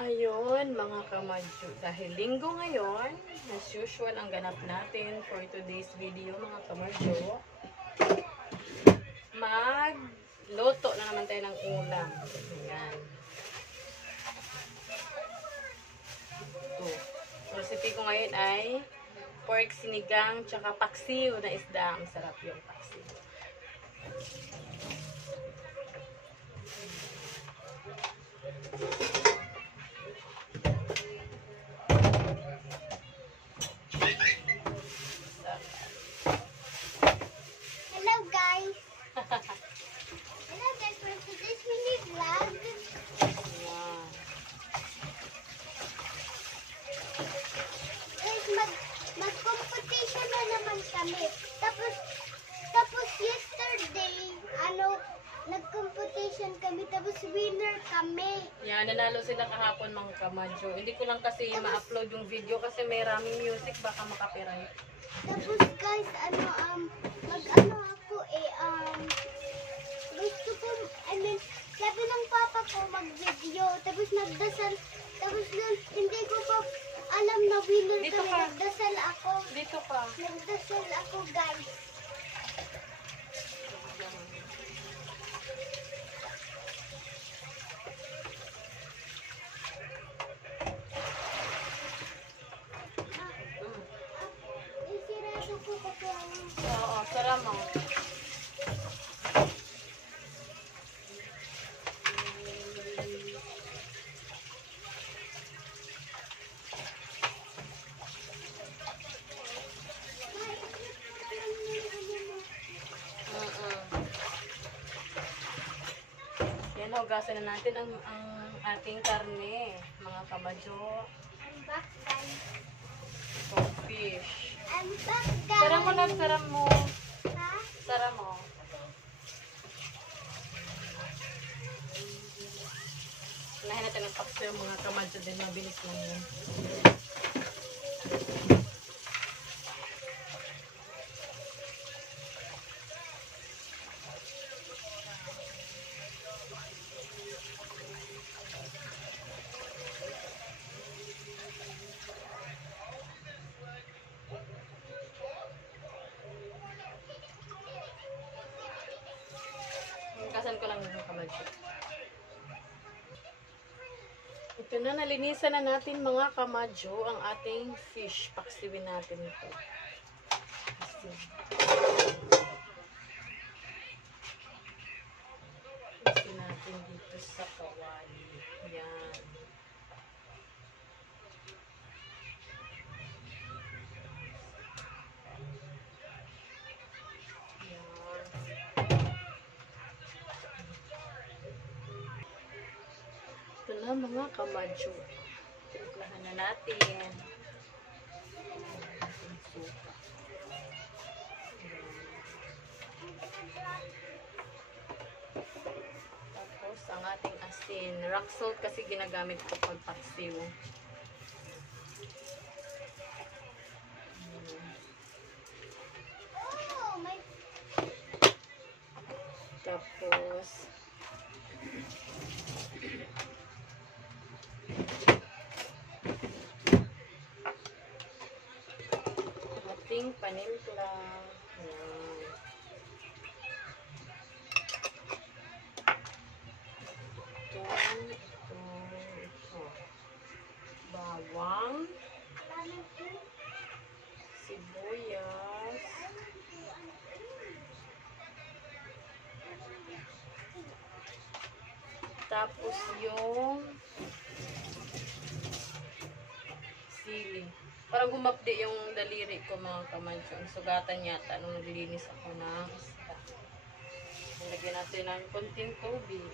Ayun, mga kamadyo. Dahil linggo ngayon, as usual ang ganap natin for today's video, mga kamadyo. Magluto na naman tayo ng ulam. Ayan. Ito. Recipe ko ngayon ay pork sinigang tsaka paksiw na isda. Ang sarap yung paksiw. Hello guys! Hello guys, for today's mini vlog, Ayan. is mag-competition na naman kami. Tapos yesterday, nag-competition kami, tapos winner kami. Yan, nanalo sila kahapon mga kamadyo. Hindi ko lang kasi ma-upload yung video kasi may raming music, baka makapiright. Tapos guys, gusto ko, sabi ng papa ko mag-video, tapos nagdasal, tapos nun, hindi ko pa alam na winner Dito kami, ka. nagdasal ako. Dito ka. Nagdasal ako guys. Isirado ko kasi ang Oo, sara mo. Yan, hugasan na natin ang ating karne, mga kamadyo. I'm back guys. So, fish. I'm back guys. Sara mo na, sara mo. Ha? Sara mo. Unahin natin ang pakso yung mga kamadyo din, mabilis lang yun. Kasan ko lang yung kamadyo. Ito na, nalinisan na natin mga kamadyo ang ating fish. Paksiwin natin ito. Paksiwin natin dito sa kawali. Yan. Ito na mga kamadyo. Timplahan na natin. Suka. Tapos ang ating asin. Rock salt kasi ginagamit ko pag paksiw. Oh, may Tapos ating panimpla. Ayan. Ito. Bawang, sibuyas, tapos yung sili. Parang gumapdi yung daliri ko mga kamadyo. Ang sugatan yata nung naglilinis ako ng isda. Lagyan natin ng konting tubig.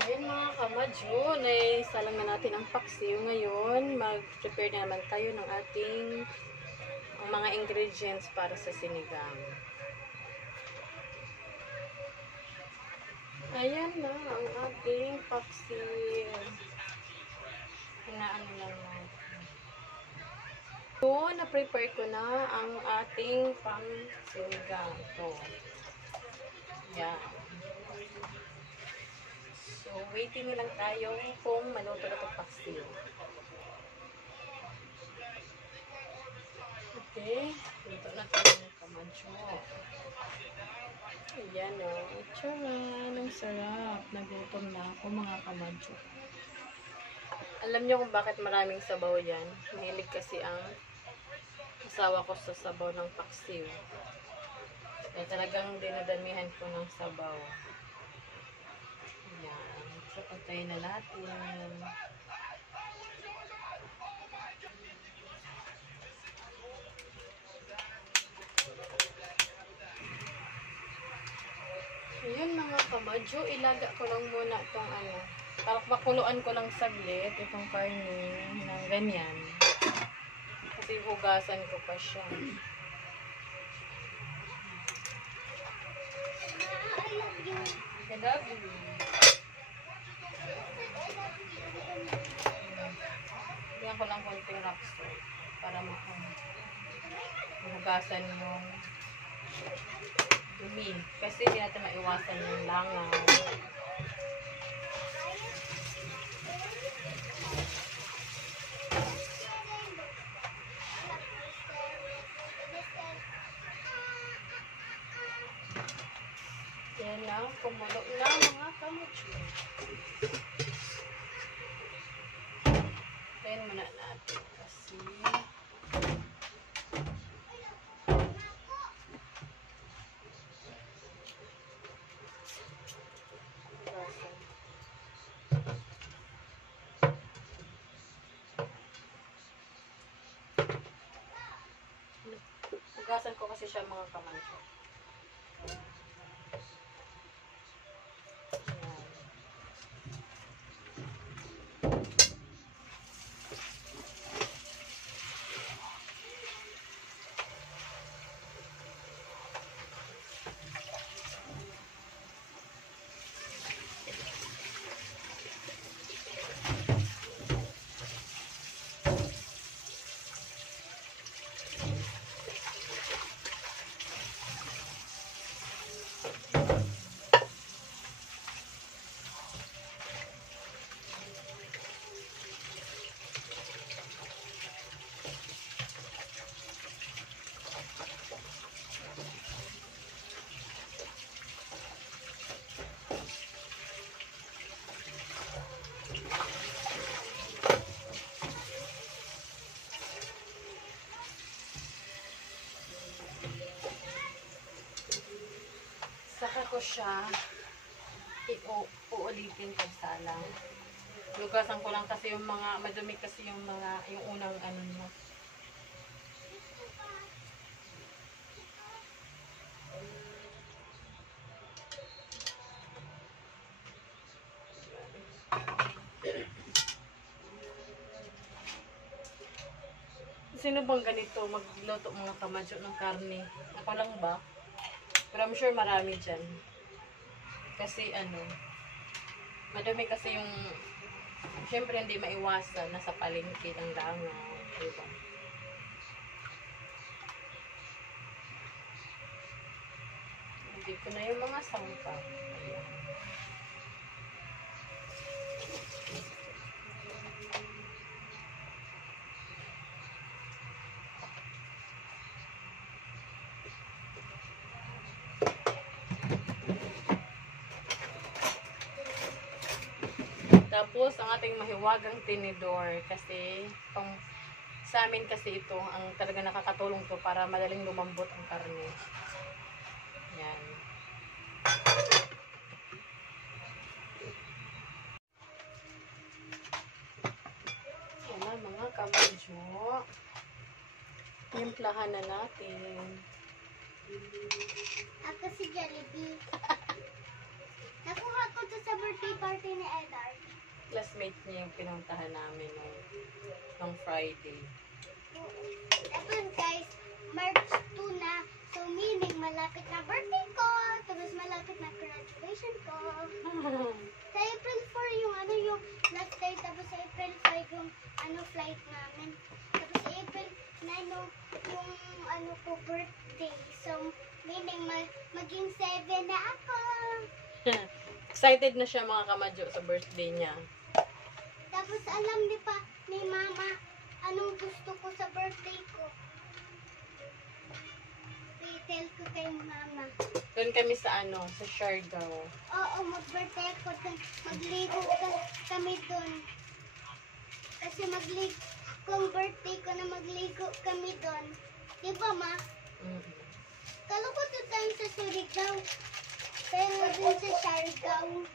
Ayun mga kamadyo, naisalang na natin ang paksiw. Ngayon, mag-prepare na naman tayo ng ating mga ingredients para sa sinigang. Ayan na ang ating paksiw. Hinaano lang natin. So, na-prepare ko na ang ating pang-sinigang. Ito. Yan. So, waiting lang tayo kung maluto na itong paksiw. Okay. Luto na tayo ng kamadyo. Ayan o. Tcharan! Ang sarap. Nagutom na ako mga kamadyo. Alam niyo kung bakit maraming sabaw yan? Mahilig kasi ang asawa ko sa sabaw ng paksiw. Kaya talagang dinadamihan ko ng sabaw. Ayan. So, patayin na natin. Ayan mga kamadyo, ilaga ko lang muna itong ano. Parang pakuluan ko lang saglit itong karne ng ganyan. Kasi hugasan ko pa siya. I love you. I love you. Bigyan ko lang konting rock salt para mahugasan yung dumi. Kasi hindi natin maiwasan yung langaw. Yan na, kumulo na mga kamucho. Tayin muna natin kasi hugasan ko kasi siya mga kamucho. Saka ko siya uulitin pagsalang. Lugasan ko lang kasi yung mga madumi kasi yung unang ano mo. Sino bang ganito magluto mga kamadyo ng karne? Ako lang ba? Pero I'm sure marami dyan. Kasi ano, madami kasi yung, syempre hindi maiwasan, nasa palengke ng langaw, diba? Hindi ko na yung mga sangkap. Ayan. Tapos, ang ating mahiwagang tinidor kasi sa amin kasi ito, ang talaga nakakatulong to para madaling lumambot ang karne. Yan. Yan na mga kamadyo. Timplahan na natin. Ako si Jollibee. Nakuha ko to sa birthday party ni Edard. Classmate niya yung pinuntahan namin nung Friday. Tapos guys, March 2 na. So meaning malapit na birthday ko. Tapos malapit malapit na graduation ko. Sa April 4 yung yung last day, tapos sa April 5 yung flight namin. Tapos sa April 9 yung ko birthday. So, meaning maging 7 na ako. Excited na siya mga kamadyo sa birthday niya. Tapos alam di pa ni mama anong gusto ko sa birthday ko. I-tell ko kay mama. Doon kami sa sa Siargao. Oo, mag-birthday ko. Magligo kami doon. Kasi kung birthday ko na magligo kami doon. Di ba, ma? Kala ko doon tayo sa Surigao. Pero doon sa Siargao.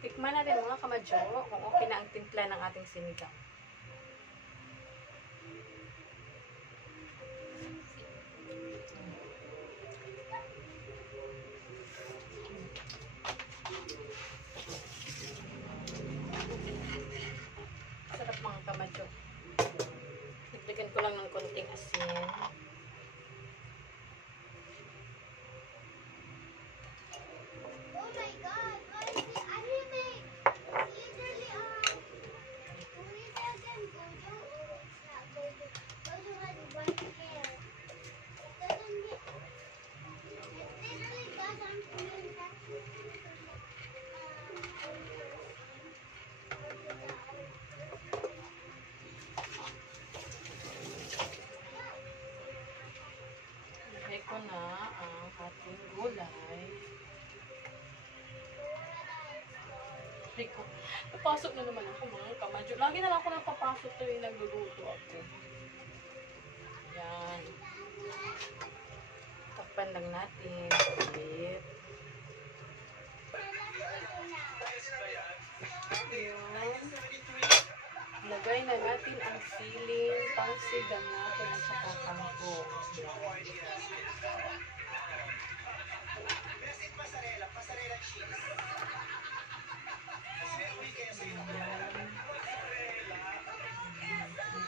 Tikman natin mga kamadyo kung okay na ang timpla ng ating sinigang. Sarap mga kamadyo. Nagdagan ko lang ng konting asin. Oh my God! What is it? Anime! Literally, 2 seconds Gojo. It's not Gojo. Gojo has white hair. It doesn't get... It literally doesn't mean that... Ilagay ko na ang ating gulay. Rico. Napasok na naman ako mga kamadyo. Lagi na lang ako napapasok tuwing nagluluto ako. Yan. Takpan lang natin. Ulit. Yan. Lagay na natin ang siling pangsigang natin at saka kangkong.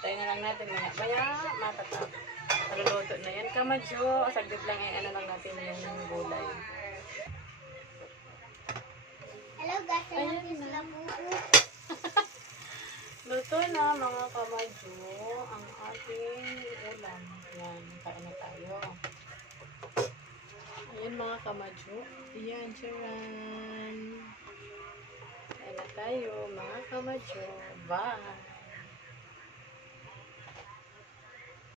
Hintayin na lang natin maya matatap. Maluluto na yan kamadyo. Saglit lang lang natin yung gulay. Hello guys, Ayan I'm na. Labubu. Luto na mga kamadyo ang ating ulam. Yan, kain na tayo. Ayan mga kamadyo. Ayan, charan. Kain na tayo mga kamadyo. Bye!